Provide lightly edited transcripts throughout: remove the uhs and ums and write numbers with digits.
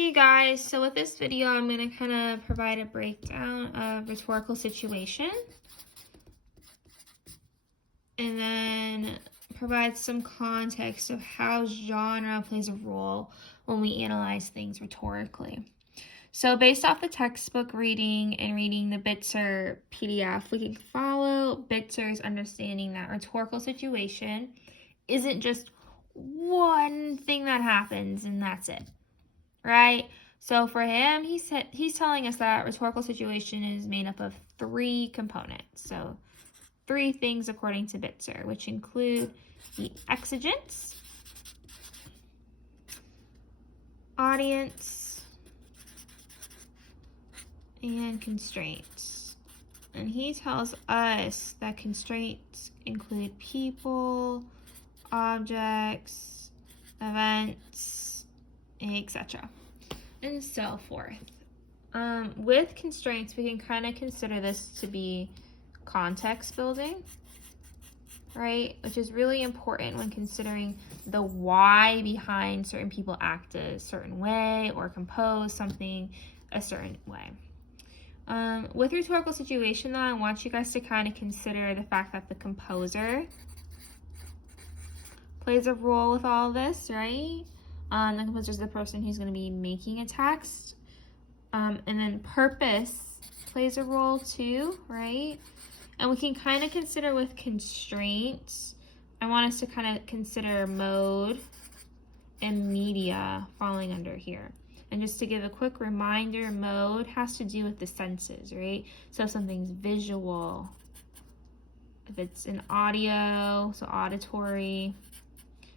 Hey you guys, so with this video I'm going to kind of provide a breakdown of rhetorical situation and then provide some context of how genre plays a role when we analyze things rhetorically. So based off the textbook reading and reading the Bitzer PDF, we can follow Bitzer's understanding that rhetorical situation isn't just one thing that happens and that's it. Right? So for him, he's telling us that rhetorical situation is made up of three components. So three things according to Bitzer, which include the exigence, audience, and constraints. And he tells us that constraints include people, objects, events, etc. and so forth. With constraints, we can kind of consider this to be context building, right? Which is really important when considering the why behind certain people act a certain way or compose something a certain way. With rhetorical situation, though, I want you guys to kind of consider the fact that the composer plays a role with all this, right? The composer is the person who's going to be making a text. And then purpose plays a role too, right? And we can kind of consider with constraints, I want us to kind of consider mode and media falling under here. And just to give a quick reminder, mode has to do with the senses, right? So if something's visual, if it's an audio, so auditory,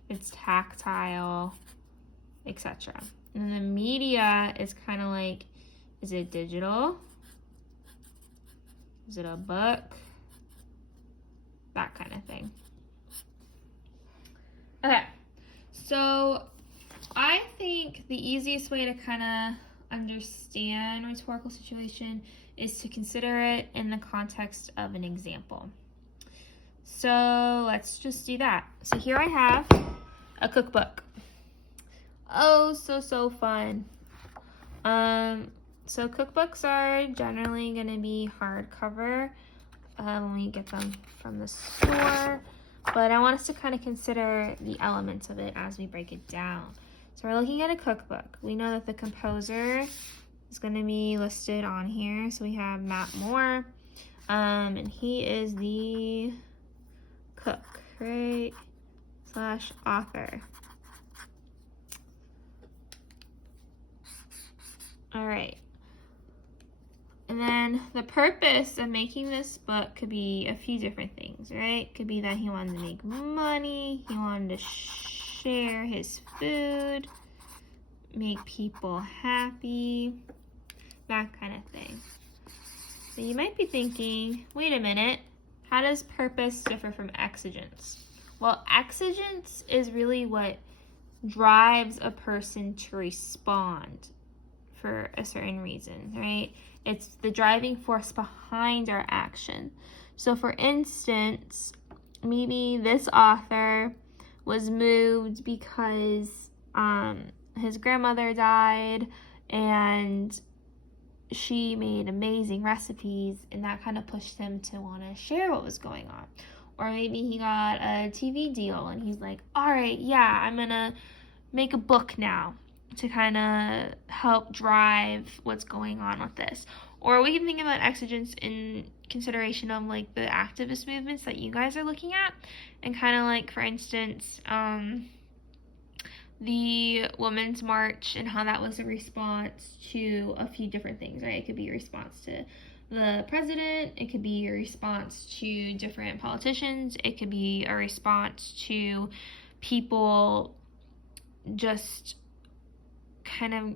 if it's tactile, etc. And then the media is kind of like, is it digital? Is it a book? That kind of thing. Okay, so I think the easiest way to kind of understand rhetorical situation is to consider it in the context of an example. So let's just do that. So here I have a cookbook. Oh, so fun. So cookbooks are generally going to be hardcover when we get them from the store, but I want us to kind of consider the elements of it as we break it down. So we're looking at a cookbook. We know that the composer is going to be listed on here. So we have Matt Moore, and he is the cook, right? / author. All right. And then the purpose of making this book could be a few different things, right? It could be that he wanted to make money, he wanted to share his food, make people happy, that kind of thing. So you might be thinking, wait a minute, how does purpose differ from exigence? Well, exigence is really what drives a person to respond for a certain reason, right? It's the driving force behind our action. So for instance, maybe this author was moved because his grandmother died and she made amazing recipes, and that kind of pushed him to want to share what was going on. Or maybe he got a TV deal and he's like, all right, yeah, I'm gonna make a book now to kind of help drive what's going on with this. Or we can think about exigence in consideration of like the activist movements that you guys are looking at, and kind of like, for instance, the Women's March and how that was a response to a few different things, right? It could be a response to the president, it could be a response to different politicians, it could be a response to people just kind of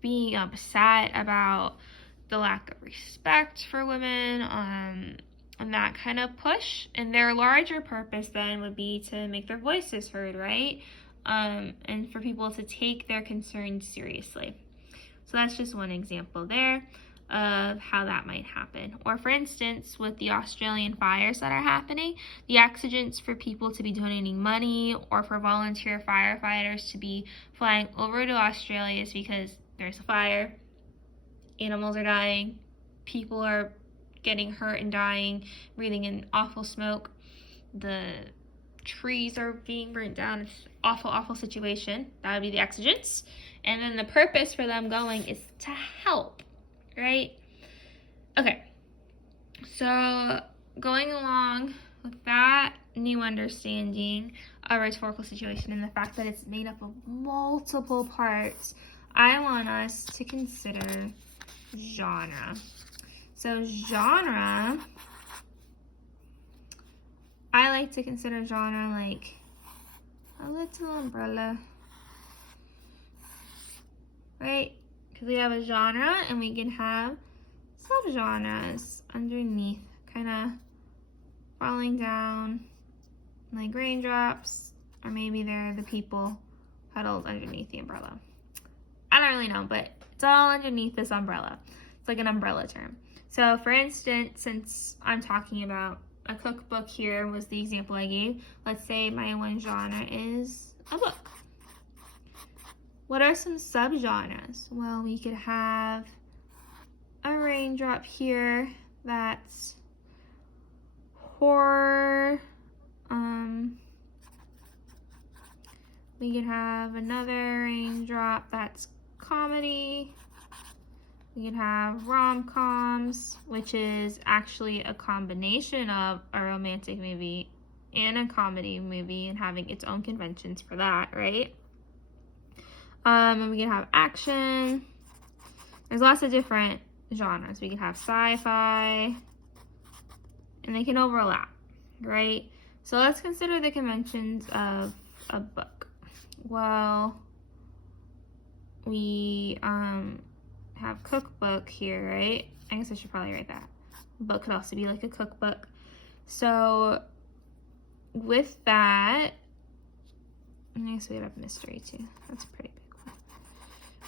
being upset about the lack of respect for women, and that kind of push. And their larger purpose then would be to make their voices heard, right? And for people to take their concerns seriously. So that's just one example there of how that might happen. Or for instance, with the Australian fires that are happening, the exigence for people to be donating money or for volunteer firefighters to be flying over to Australia is because there's a fire, animals are dying, people are getting hurt and dying, breathing in awful smoke, the trees are being burnt down. It's an awful, awful situation. That would be the exigence. And then the purpose for them going is to help, right? Okay, so going along with that new understanding of rhetorical situation and the fact that it's made up of multiple parts, I want us to consider genre. So genre, I like to consider genre like a little umbrella, right? Because we have a genre and we can have subgenres underneath, kind of falling down like raindrops, or maybe they're the people huddled underneath the umbrella. I don't really know, but it's all underneath this umbrella. It's like an umbrella term. So for instance, since I'm talking about a cookbook here was the example I gave, let's say my one genre is a book. What are some subgenres? Well, we could have a raindrop here that's horror. We could have another raindrop that's comedy. We could have rom-coms, which is actually a combination of a romantic movie and a comedy movie and having its own conventions for that, right? And we could have action. There's lots of different genres. We could have sci-fi, and they can overlap, right? So let's consider the conventions of a book. Well, we have cookbook here, right? I guess I should probably write that. Book could also be like a cookbook. So with that, I guess we have mystery too. That's a pretty big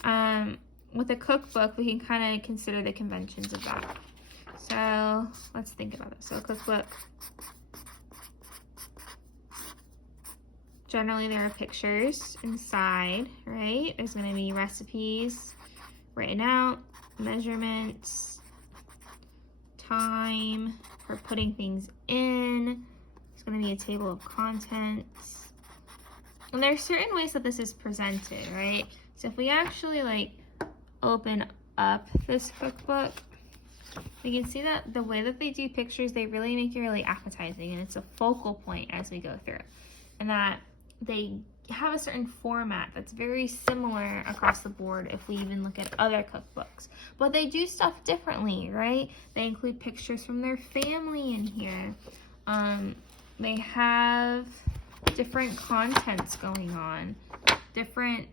one. With a cookbook, we can kind of consider the conventions of that. So let's think about it. So a cookbook, generally there are pictures inside, right? There's going to be recipes written out, measurements, time for putting things in. There's going to be a table of contents. And there are certain ways that this is presented, right? So if we actually like open up this cookbook, we can see that the way that they do pictures, they really make it really appetizing, and it's a focal point as we go through. And that they have a certain format that's very similar across the board if we even look at other cookbooks. But they do stuff differently, right? They include pictures from their family in here. They have different contents going on, different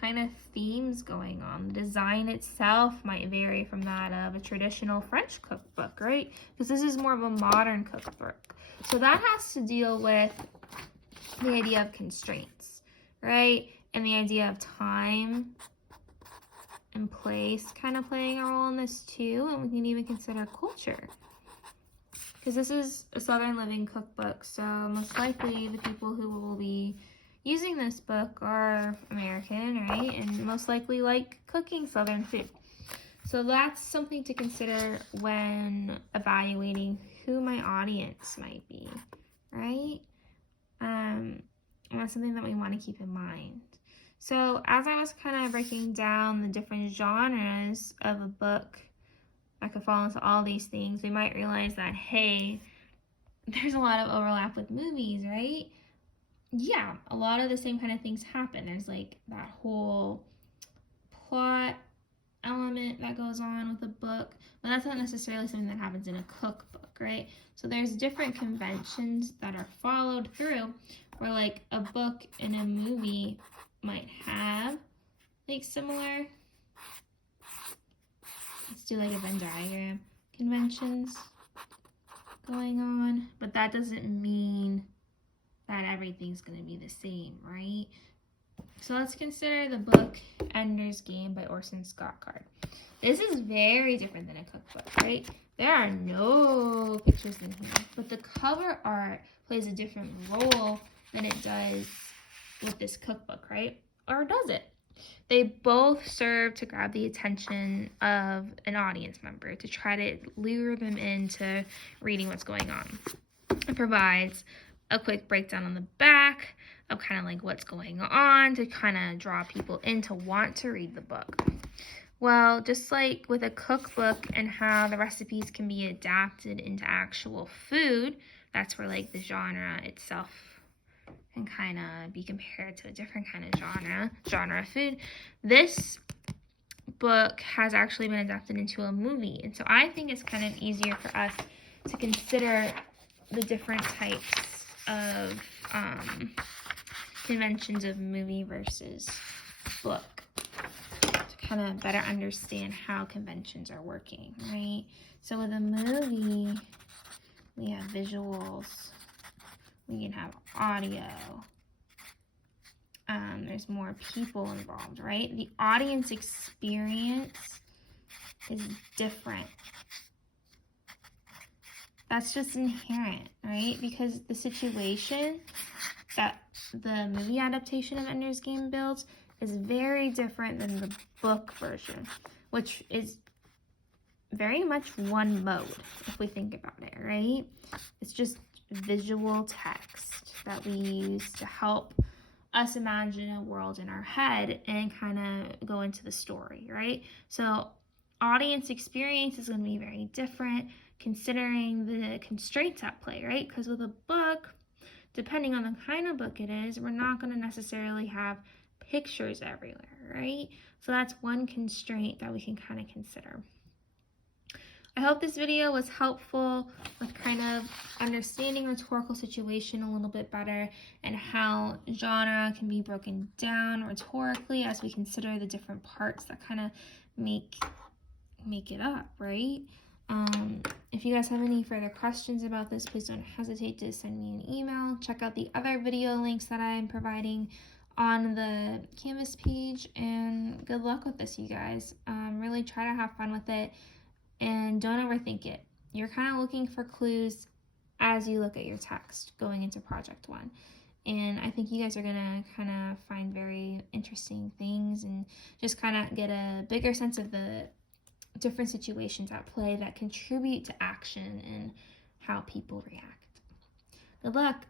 kind of themes going on. The design itself might vary from that of a traditional French cookbook, right? Because this is more of a modern cookbook. So that has to deal with the idea of constraints, right? And the idea of time and place kind of playing a role in this too. And we can even consider culture, because this is a Southern Living cookbook. So most likely the people who will be using this book are American, right? And most likely like cooking Southern food. So that's something to consider when evaluating who my audience might be, right? And that's something that we want to keep in mind. So as I was kind of breaking down the different genres of a book that could fall into all these things, we might realize that, hey, there's a lot of overlap with movies, right? Yeah, a lot of the same kind of things happen. There's like that whole plot element that goes on with a book, but that's not necessarily something that happens in a cookbook, right? So there's different conventions that are followed through, where like a book and a movie might have like similar, let's do like a Venn diagram, conventions going on, but that doesn't mean that everything's going to be the same, right? So let's consider the book Ender's Game by Orson Scott Card. This is very different than a cookbook, right? There are no pictures in here, but the cover art plays a different role than it does with this cookbook, right? Or does it? They both serve to grab the attention of an audience member, to try to lure them into reading what's going on. It provides a quick breakdown on the back of kind of like what's going on, to kind of draw people in to want to read the book. Well, just like with a cookbook and how the recipes can be adapted into actual food, that's where like the genre itself can kind of be compared to a different kind of genre of food. This book has actually been adapted into a movie, and so I think it's kind of easier for us to consider the different types of conventions of movie versus book, to kind of better understand how conventions are working, right? So with a movie, we have visuals, we can have audio, there's more people involved, right? The audience experience is different. That's just inherent, right? Because the situation that the movie adaptation of Ender's Game builds is very different than the book version, which is very much one mode, if we think about it, right? It's just visual text that we use to help us imagine a world in our head and kind of go into the story, right? So audience experience is going to be very different considering the constraints at play, right? Because with a book, depending on the kind of book it is, we're not going to necessarily have pictures everywhere, right? So that's one constraint that we can kind of consider. I hope this video was helpful with kind of understanding rhetorical situation a little bit better, and how genre can be broken down rhetorically as we consider the different parts that kind of make it up, right? If you guys have any further questions about this, please don't hesitate to send me an email. Check out the other video links that I'm providing on the Canvas page, and good luck with this, you guys. Really try to have fun with it, and don't overthink it. You're kind of looking for clues as you look at your text going into Project 1. And I think you guys are going to kind of find very interesting things and just kind of get a bigger sense of the different situations at play that contribute to action and how people react. Good luck.